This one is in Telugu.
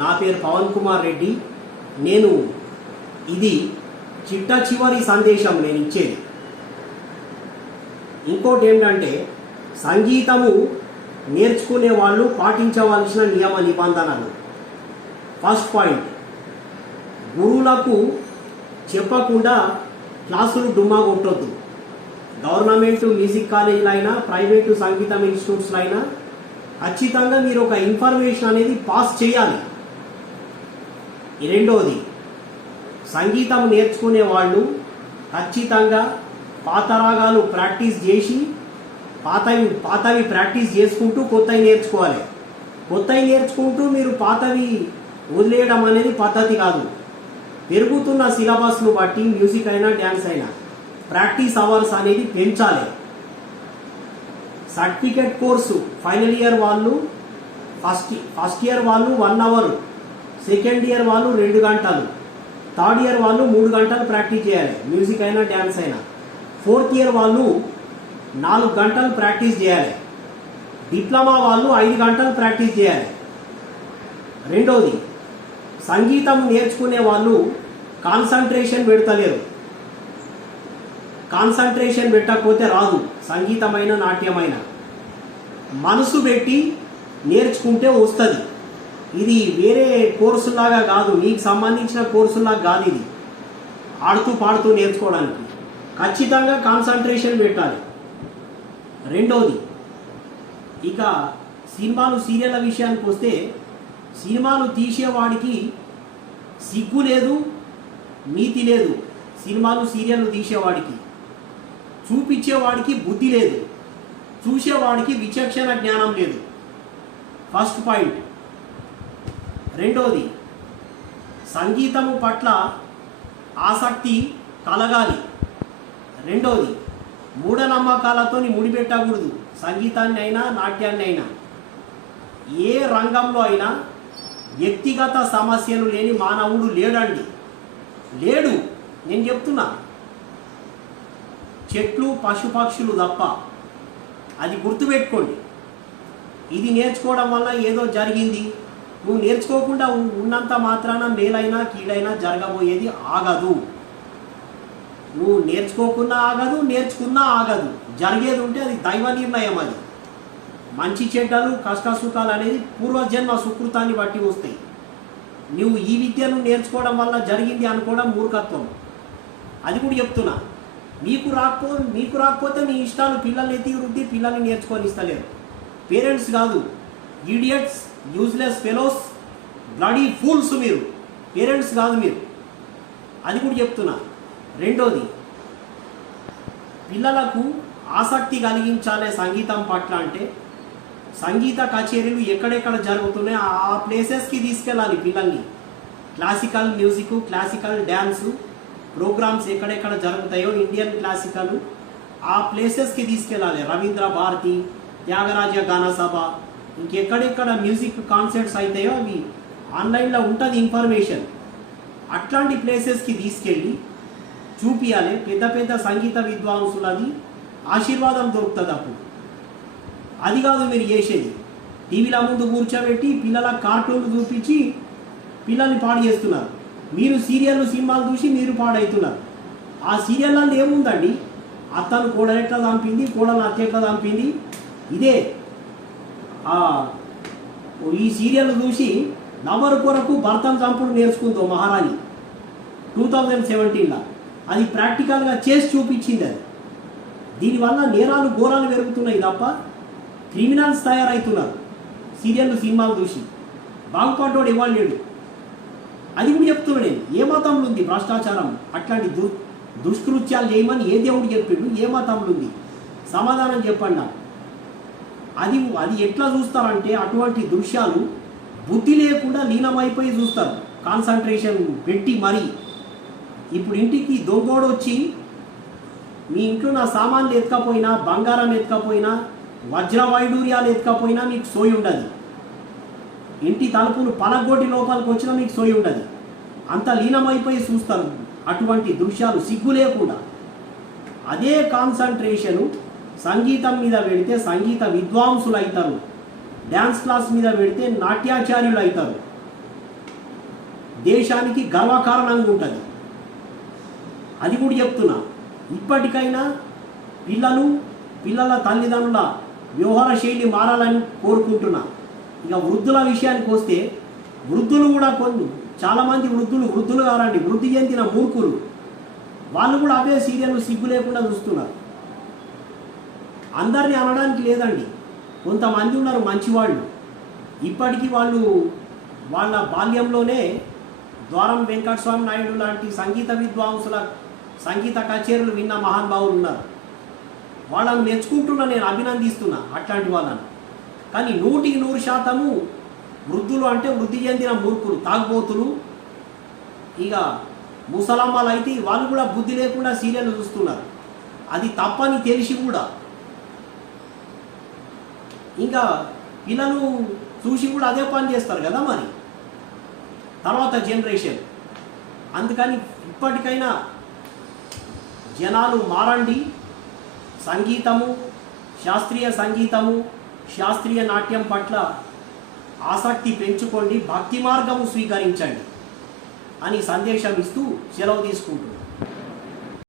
నా పేరు పవన్ కుమార్ రెడ్డి. నేను ఇది చిట్ట చివరి సందేశం నేను ఇచ్చేది. ఇంకోటి ఏంటంటే, సంగీతము నేర్చుకునే వాళ్ళు పాటించవలసిన నియమ నిబంధనలు. ఫస్ట్ పాయింట్, గురువులకు చెప్పకుండా క్లాసులు డుమ్మా కొట్టొద్దు. గవర్నమెంట్ మ్యూజిక్ కాలేజీలు అయినా, ప్రైవేటు సంగీతం ఇన్స్టిట్యూట్స్లో అయినా ఖచ్చితంగా మీరు ఒక ఇన్ఫర్మేషన్ అనేది పాస్ చేయాలి. రెండోది, సంగీతం నేర్చుకునే వాళ్ళు ఖచ్చితంగా పాత రాగాలు ప్రాక్టీస్ చేసి పాతవి ప్రాక్టీస్ చేసుకుంటూ కొత్తవి నేర్చుకోవాలి. కొత్తవి నేర్చుకుంటూ మీరు పాతవి వదిలేయడం అనేది పద్ధతి కాదు. పెరుగుతున్న సిలబస్ను బట్టి మ్యూజిక్ అయినా డ్యాన్స్ అయినా ప్రాక్టీస్ అవర్స్ అనేది పెంచాలి. సర్టిఫికెట్ కోర్సు ఫైనల్ ఇయర్ వాళ్ళు ఫస్ట్ ఇయర్ వాళ్ళు 1 అవర్, సెకండ్ ఇయర్ వాళ్ళు 2 గంటలు, థర్డ్ ఇయర్ వాళ్ళు 3 గంటలు ప్రాక్టీస్ చేయాలి మ్యూజిక్ అయినా డ్యాన్స్ అయినా. ఫోర్త్ ఇయర్ వాళ్ళు 4 గంటలు ప్రాక్టీస్ చేయాలి. డిప్లొమా వాళ్ళు 5 గంటలు ప్రాక్టీస్ చేయాలి. రెండోది, సంగీతం నేర్చుకునే వాళ్ళు కాన్సంట్రేషన్ పెడతలేరు. కాన్సంట్రేషన్ పెట్టకపోతే రాదు. సంగీతమైన నాట్యమైన మనసు పెట్టి నేర్చుకుంటే వస్తుంది. ఇది వేరే కోర్సులాగా కాదు, మీకు సంబంధించిన కోర్సులాగా కాదు. ఇది ఆడుతూ పాడుతూ నేర్చుకోవడానికి ఖచ్చితంగా కాన్సంట్రేషన్ పెట్టాలి. రెండోది, ఇక సినిమాలు సీరియళ్ళ విషయానికి వస్తే, సినిమాలు తీసేవాడికి సిగ్గు లేదు, నీతి లేదు. సినిమాలు సీరియళ్ళు తీసేవాడికి, చూపించేవాడికి బుద్ధి లేదు, చూసేవాడికి విచక్షణ జ్ఞానం లేదు. First point. రెండోది, సంగీతము పట్ల ఆసక్తి కలగాలి. రెండోది, మూఢనమ్మకాలతో ముడిపెట్టకూడదు. సంగీతాన్ని అయినా నాట్యాన్ని అయినా ఏ రంగంలో అయినా వ్యక్తిగత సమస్యలు లేని మానవుడు లేడండి, లేడు. నేను చెప్తున్నా, చెట్లు పశుపక్షులు తప్ప. అది గుర్తుపెట్టుకోండి. ఇది నేర్చుకోవడం వల్ల ఏదో జరిగింది, నువ్వు నేర్చుకోకుండా ఉన్నంత మాత్రాన మేలైనా కీడైనా జరగబోయేది ఆగదు. నువ్వు నేర్చుకోకున్నా ఆగదు, నేర్చుకున్నా ఆగదు. జరిగేది ఉంటే అది దైవ నిర్ణయం. అది మంచి చెడ్డలు కష్ట సుఖాలు అనేది పూర్వజన్మ సుకృతాన్ని బట్టి వస్తాయి. నువ్వు ఈ విద్యను నేర్చుకోవడం వల్ల జరిగింది అనుకోవడం మూర్ఖత్వం. అది కూడా చెప్తున్నా. మీకు రాకపోతే మీ ఇష్టాలు పిల్లల్ని ఎత్తి వృద్ధి పిల్లల్ని నేర్చుకొని ఇస్తలేరు. పేరెంట్స్ కాదు, idiots, useless fellows, bloody fools మీరు. పేరెంట్స్ కాదు మీరు. అది కూడా చెప్తున్నా. రెండోది, పిల్లలకు ఆసక్తి కలిగించాలే సంగీతం పట్ల. అంటే సంగీత కచేరీలు ఎక్కడెక్కడ జరుగుతున్నాయో ఆ ప్లేసెస్కి తీసుకెళ్ళాలి పిల్లల్ని. Classical music, classical dance programs ఎక్కడెక్కడ జరుగుతాయో, ఇండియన్ క్లాసికల్, ఆ ప్లేసెస్కి తీసుకెళ్ళాలి. రవీంద్ర భారతి, త్యాగరాజ గాన సభ, ఇంకెక్కడెక్కడ మ్యూజిక్ కాన్సర్ట్స్ అవుతాయో అవి ఆన్లైన్లో ఉంటుంది ఇన్ఫర్మేషన్. అట్లాంటి ప్లేసెస్కి తీసుకెళ్ళి చూపియాలి. పెద్ద పెద్ద సంగీత విద్వాంసులది ఆశీర్వాదం దొరుకుతుంది అప్పుడు. అది కాదు మీరు చేసేది. టీవీల ముందు కూర్చోబెట్టి పిల్లల కార్టూన్లు చూపించి పిల్లల్ని పాడు చేస్తున్నారు. మీరు సీరియళ్ళు సినిమాలు చూసి మీరు పాడవుతున్నారు. ఆ సీరియళ్ళల్లో ఏముందండి? అత్తను కోడలు ఎట్లా చంపింది, కోడలు అత్త ఎట్లా చంపింది, ఇదే. ఈ సీరియల్ చూసి లవర్ కొరకు భర్తను చంపుడు నేర్చుకుందో మహారాణి 2017లో. అది ప్రాక్టికల్గా చేసి చూపించింది. అది దీనివల్ల నేరాలు ఘోరాలు పెరుగుతున్నాయి తప్ప క్రిమినల్స్ తయారవుతున్నారు సీరియళ్ళు సినిమాలు చూసి. బాగుపడ్డోడు ఇవ్వాలి లేడు. అది కూడా చెప్తున్నా నేను. ఏ మతంలో ఉంది భ్రష్టాచారం? అట్లాంటి దుష్కృత్యాలు చేయమని ఏ దేవుడు చెప్పిండు? ఏ మతంలో ఉంది? సమాధానం చెప్పండి నాకు. అది ఎట్లా చూస్తారంటే, అటువంటి దృశ్యాలు బుద్ధి లేకుండా లీనమైపోయి చూస్తారు, కాన్సన్ట్రేషన్ పెట్టి మరీ. ఇప్పుడు ఇంటికి దొంగోడు వచ్చి మీ ఇంట్లో నా సామాన్లు ఎత్తుకపోయినా, బంగారం ఎత్తుకపోయినా, వజ్ర వైడూర్యాలు ఎత్తుకపోయినా మీకు సోయి ఉండదు. ఇంటి తలుపులు పలగొట్టి లోపలికి వచ్చినా మీకు సోయి ఉండదు. అంత లీనమైపోయి చూస్తారు అటువంటి దృశ్యాలు సిగ్గు లేకుండా. అదే కాన్సన్ట్రేషను సంగీతం మీద పెడితే సంగీత విద్వాంసులు అవుతారు. డ్యాన్స్ క్లాస్ మీద పెడితే నాట్యాచార్యులు అవుతారు, దేశానికి గర్వకారణంగా ఉంటుంది. అది కూడా చెప్తున్నా. ఇప్పటికైనా పిల్లల తల్లిదండ్రుల వ్యవహార శైలి మారాలని కోరుకుంటున్నా. ఇక వృద్ధుల విషయానికి వస్తే వృద్ధులు కూడా చాలామంది వృద్ధులు కారండి, వృద్ధి చెందిన మూర్ఖులు, వాళ్ళు కూడా అవే సీరియల్ సిగ్గు లేకుండా చూస్తున్నారు. అందరినీ అనడానికి లేదండి, కొంతమంది ఉన్నారు మంచివాళ్ళు. ఇప్పటికీ వాళ్ళు వాళ్ళ బాల్యంలోనే ద్వారం వెంకటస్వామి నాయుడు లాంటి సంగీత విద్వాంసుల సంగీత కచేరీలు విన్న మహానుభావులు ఉన్నారు. వాళ్ళని మెచ్చుకుంటున్నా, నేను అభినందిస్తున్నా అట్లాంటి వాళ్ళని. కానీ 100% వృద్ధులు అంటే వృద్ధి చెందిన మూర్ఖులు, తాగుబోతులు. ఇక ముసలమ్మలు అయితే వాళ్ళు కూడా బుద్ధి లేకుండా సీరియల్ చూస్తున్నారు. అది తప్పని తెలిసి కూడా ఇంకా పిల్లలు చూసి కూడా అదే పని చేస్తారు కదా మరి తర్వాత జనరేషన్. అందుకని ఇప్పటికైనా జనాలు మారండి. సంగీతము, శాస్త్రీయ సంగీతము, శాస్త్రీయ నాట్యం పట్ల ఆసక్తి పెంచుకోండి, భక్తి మార్గము స్వీకరించండి అని సందేశం ఇస్తూ సెలవు తీసుకుంటున్నాను.